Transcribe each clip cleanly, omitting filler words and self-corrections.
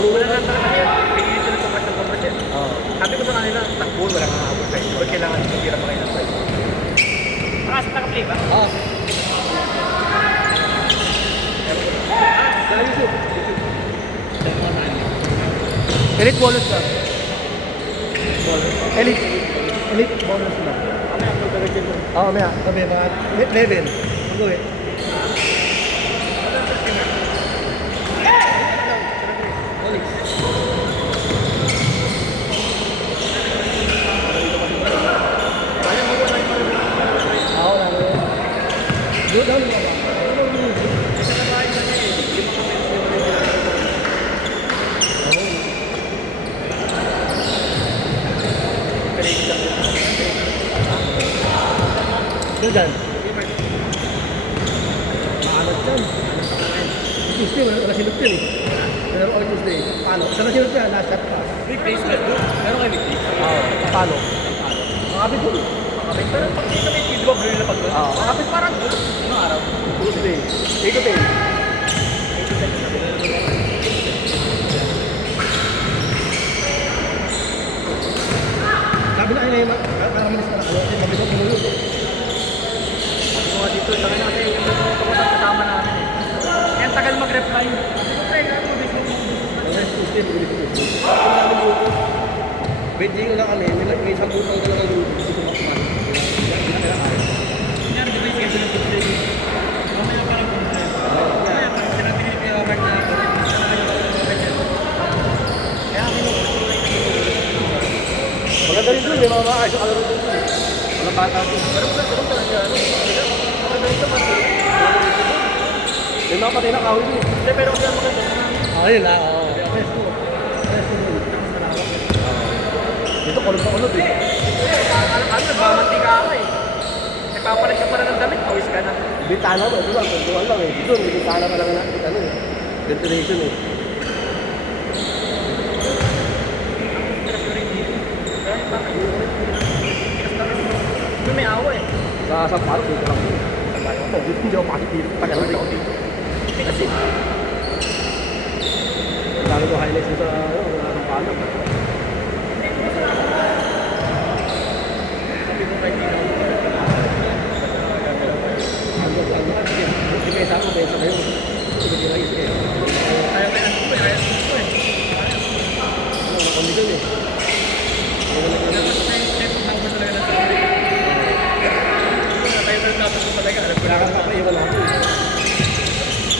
Wala lang talaga yan. Pinilit ko ng tumas yan. Sabi ko sa kanila, takbo, wala kang habol sa'yo. Ba't kailangan magkira pa kayo ng sa'yo? Naka-play ba? Oo. Sa YouTube. Elite bonus ka. Elite. Elite bonus na. Mamaya, pag-direction mo. Oo, maya. Sabi, mga level. Mag-uwi. Oo, namin. Doon daw nila ba? Doon dyan. Maalat dyan. Tuesday, wala sinot yun eh. Pero o Tuesday, paano? Sa nasinot yan, nasa-shot ka. Replacement doon. Meron kayo with this? Oo, paano? Makapit doon. Makapit. Pero pag dito may di ba blue na pag doon? Oo. Makapit parang doon. Anong araw? Tuesday. 8 to 10. Sabi na kayo na parang malis na ano, mabigot mo yun. Sabi ko nga dito, sabi na kasi yung tumutok kasama namin eh. Kaya ang tagal mag-reply. Sabi ko, pre, gano'n mo Next Tuesday, bigli ko Tuesday. Ang dami grupo. Beijing na kami, may isang butang ko na grupo. Gusto ko makapag. Yan, di ba yung schedule ng Tuesday? Mamaya parang pumunta yun. Mamaya parang sinabi ni Robert na kaya akin yung Maganda rin doon, may mga maayos yung kalaro doon. Walang bata doon. pero talaga, ano? Maganda rin naman. May mga patay na kahoy doon. Hindi, pero kaya maganda. Ayun na, oo. Presto. Presto doon. Dito kulog na kulog eh. Ano, nagmamantika ka eh. Nagpapalit ka pa na ng damit, pawis ka na. Bintana mo, di ba? Kuntuan lang eh. Dito, may bintana pa lang na, ano eh. Ventilation eh. Doon may awa eh. Sa Sampalo, dito lang yun. Dito hindi ako makikita dito. Tagal na ako dito. Kasi, Lalo ko highlights sa Sampalo. sabi ko kay Tino, Sige, sa ako, besa kayo. Sige, sige. ayaw kayo ng tubo eh, ayaw ng tubo eh. Ano, kami doon eh. Dapat tayo tawag talaga ng sabi. Tayo na dapat ko talaga, alam ko na. Kailangan pa kayo wala ako.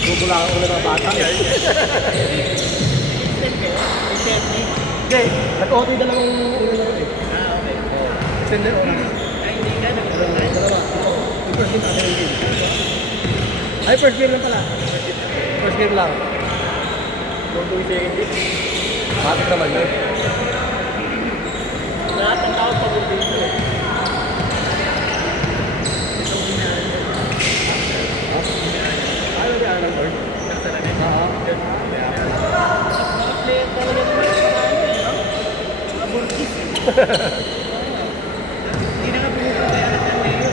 Bubulakan ko na mga bata. Hindi, nag-OT na lang yung ulo na ito eh. Ah, okay. Extender o na. Ay, hindi ka na. Dalawa. Yung first game, second game. Ay, first game lang pala. First game lang. Kung tuwi second day. Matik naman yun. Lahat ng tao pag dito eh. Ayaw di ayaw ng board. Kasi na rin. Oo. Play talaga naman sa mga ano eh, no? Mga burkis. Hindi na nga pumupunta yan at yan ngayon.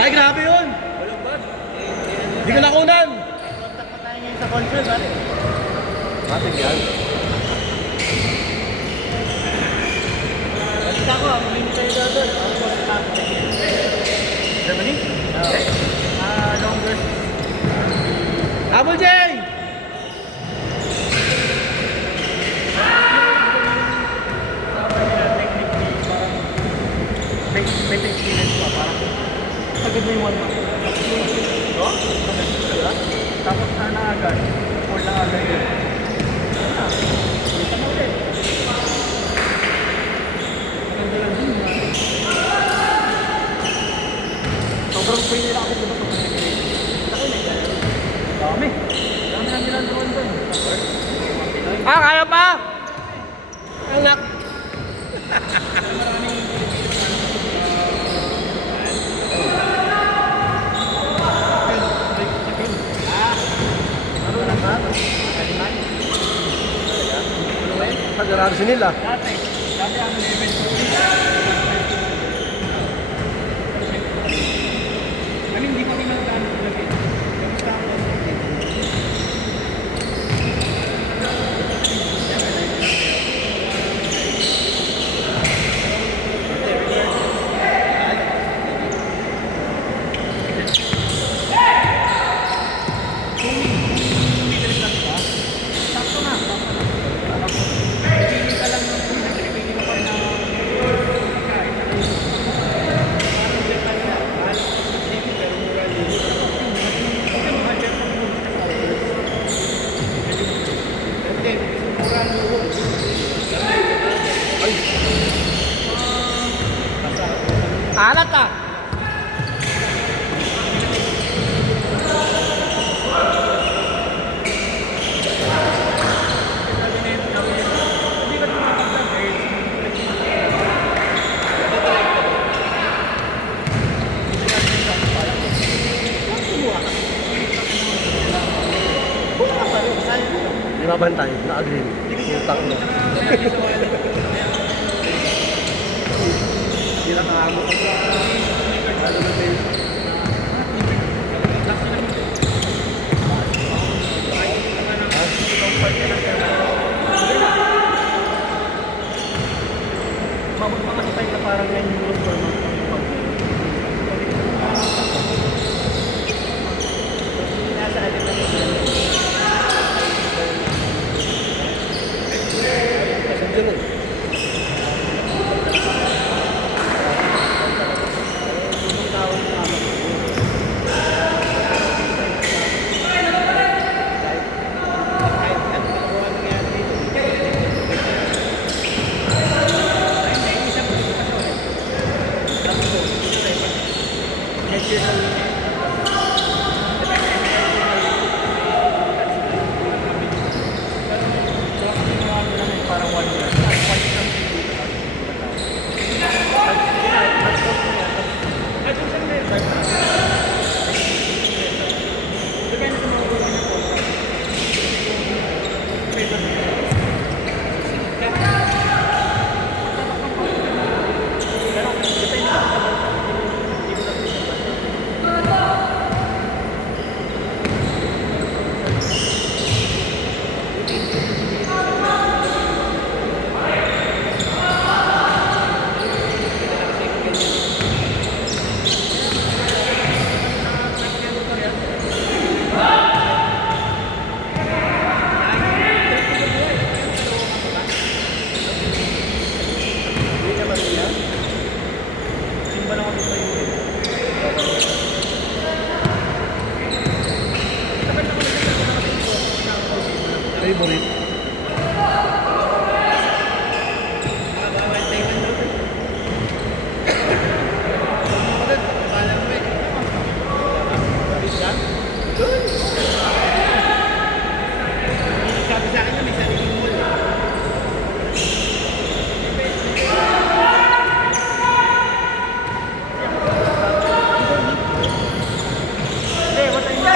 Ay, grabe yun! Walang bad. Hindi ko nakunan! May contact pa tayo ngayon sa console, pare. Matik yan. Basta ko, mamini tayo doon. Ako po sa top 10. Germany? Long versus. Apple J! May experience pa, parang sagad mo yung 1 month. No? Tapos na agad. 4 lang agad yun. Kita mo ulit. Maganda lang din. Sobrang free nila kasi diba sa communication. Ako may gano'n. Dami. Dami lang nilang doon doon. Ah, kaya pa! Anak! Sagarado si nila. Dati ang level 2. I mean, hindi kami magkano talaga. Kamusta ako sa babantay, na-agree. Utang mo. Hindi na kaamo. Ano na tayo? Makasapay na parang 9 euros per month ang pag nasa alin na Pasensya mo. parang 1 year. Favorite. Sabi sa akin na may sariling mall. Hey, what are you?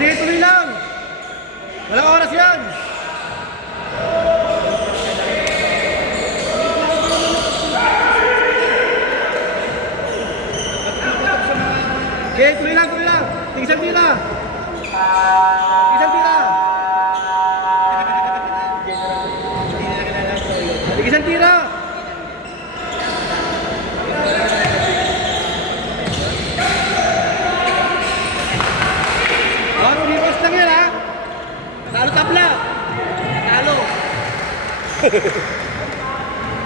Sige, tuloy lang. Walang oras yan. Okay, tuloy lang, tuloy lang. Isang tira. Isang tira. Isang tira. Baro, lipas lang yan ha. Talo tabla. Talo.